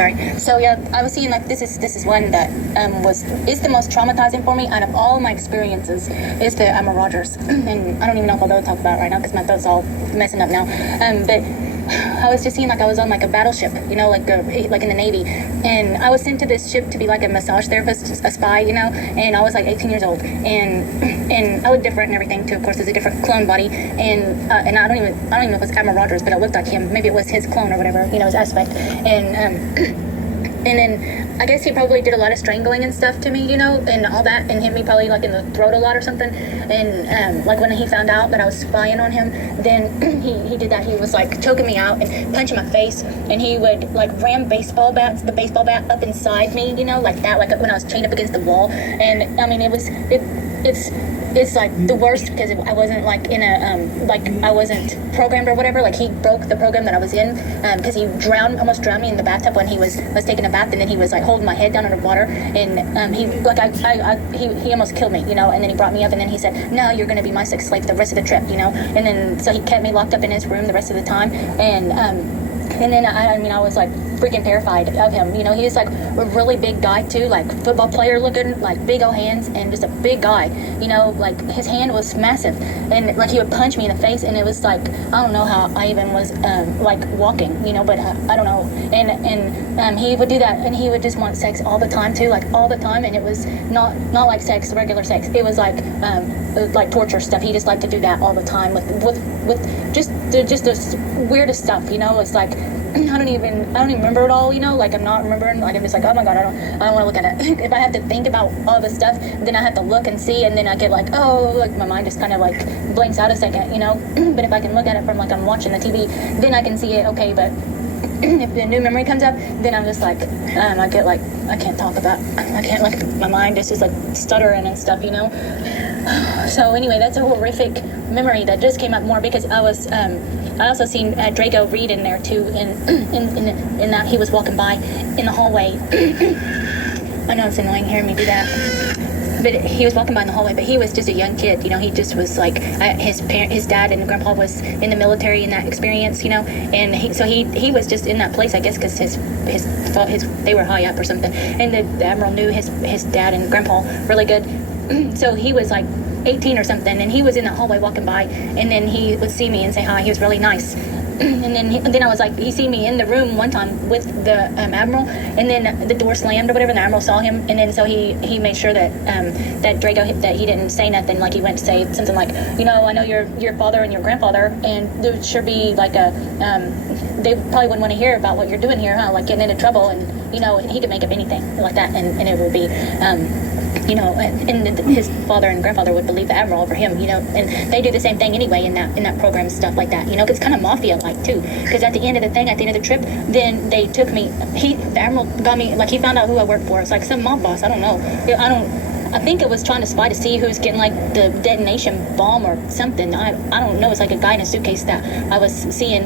sorry. So yeah, I was seeing like this is one that is the most traumatizing for me out of all my experiences is the Admiral Rogers, and I don't even know if I'll be able to talk about it right now because my throat's all messing up now. But I was just seeing like I was on like a battleship, you know, like in the Navy, and I was sent to this ship to be like a massage therapist, a spy, you know, and I was like 18 years old, and I looked different and everything too. Of course, there's a different clone body, and I don't even know if it was Admiral Rogers, but it looked like him. Maybe it was his clone or whatever, you know, his aspect, and then I guess he probably did a lot of strangling and stuff to me, you know, and all that, and hit me probably like in the throat a lot or something. And like when he found out that I was spying on him, then he did that. He was like choking me out and punching my face, and he would like ram the baseball bat up inside me, you know, like that, like when I was chained up against the wall. And I mean, it's like the worst because I wasn't like in a like I wasn't programmed or whatever. Like he broke the program that I was in because he almost drowned me in the bathtub when he was taking a bath, and then he was like holding my head down under water, and he almost killed me, you know. And then he brought me up, and then he said, "No, you're going to be my sex slave the rest of the trip," you know. And then so he kept me locked up in his room the rest of the time, and then I was like freaking terrified of him. You know, he was like a really big guy too, like football player looking, like big old hands, and just a big guy. You know, like his hand was massive, and like he would punch me in the face, and it was like I don't know how I even was like walking. You know, but I don't know. And he would do that, and he would just want sex all the time too, like all the time, and it was not like sex, regular sex. It was like torture stuff. He just liked to do that all the time with just the weirdest stuff. You know, it's like. I don't even remember it all, you know, like I'm not remembering, like I'm just like, oh my god, I don't want to look at it. If I have to think about all this stuff, then I have to look and see, and then I get like, oh, like my mind just kind of like blanks out a second, you know. But if I can look at it from like I'm watching the TV, then I can see it, okay. But if the new memory comes up, then I'm just like, I get like, I can't talk about, I can't, like, my mind is just like stuttering and stuff, you know. So anyway, that's a horrific memory that just came up more because I was, I also seen Draco Reed in there too, in that he was walking by in the hallway. I know it's annoying hearing me do that, but he was walking by in the hallway. But he was just a young kid, you know. He just was like his dad and grandpa was in the military in that experience, you know, and he was just in that place, I guess, because they were high up or something, and the Admiral knew his dad and grandpa really good. So he was like 18 or something, and he was in the hallway walking by, and then he would see me and say hi. He was really nice. And then I was like, he seen me in the room one time with the Admiral, and then the door slammed or whatever, and the Admiral saw him, and then so he made sure that that Draco, that he didn't say nothing. Like he went to say something like, you know, I know your father and your grandfather, and there should be like they probably wouldn't want to hear about what you're doing here, huh? Like getting into trouble, and you know, he could make up anything like that, and it would be you know, and his father and grandfather would believe the Admiral over him, you know, and they do the same thing anyway in that program and stuff like that, you know, because it's kind of mafia-like too, because at the end of the thing, at the end of the trip, then they took me, the Admiral got me, like he found out who I worked for. It's like some mob boss, I don't know, I think it was trying to spy to see who's getting like the detonation bomb or something. I don't know. It's like a guy in a suitcase that I was seeing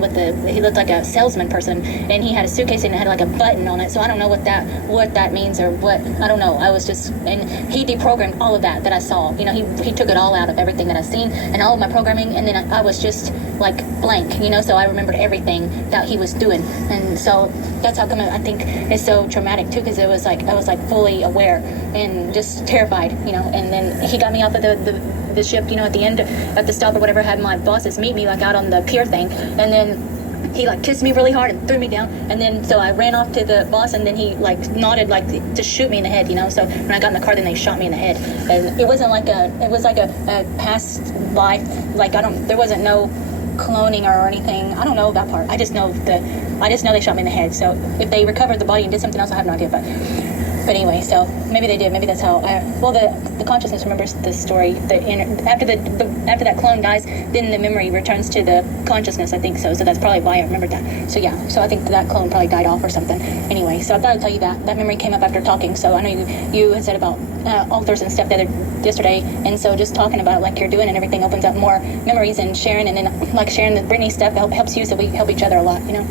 he looked like a salesman person, and he had a suitcase and it had like a button on it. So I don't know what that means or what, I don't know. I was just, and he deprogrammed all of that I saw. You know, he took it all out of everything that I've seen and all of my programming, and then I was just like blank, you know, so I remembered everything that he was doing. And so that's how come I think it's so traumatic too, because I was like fully aware and just terrified, you know. And then he got me off of the ship, you know, at the end, at the stop or whatever, had my bosses meet me like out on the pier thing, and then he like kissed me really hard and threw me down, and then so I ran off to the boss, and then he like nodded like to shoot me in the head, you know. So when I got in the car, then they shot me in the head, and it was like a past life, like there wasn't no cloning or anything. I don't know that part. I just know they shot me in the head. So if they recovered the body and did something else, I have no idea. But anyway, so maybe they did. Maybe that's how. The consciousness remembers the story. After that clone dies, then the memory returns to the consciousness. I think so. So that's probably why I remembered that. So yeah. So I think that clone probably died off or something. Anyway, so I thought I'd tell you that memory came up after talking. So I know you had said about altars and stuff yesterday, and so just talking about it like you're doing and everything opens up more memories, and sharing, and then like sharing the Brittany stuff helps you. So we help each other a lot, you know.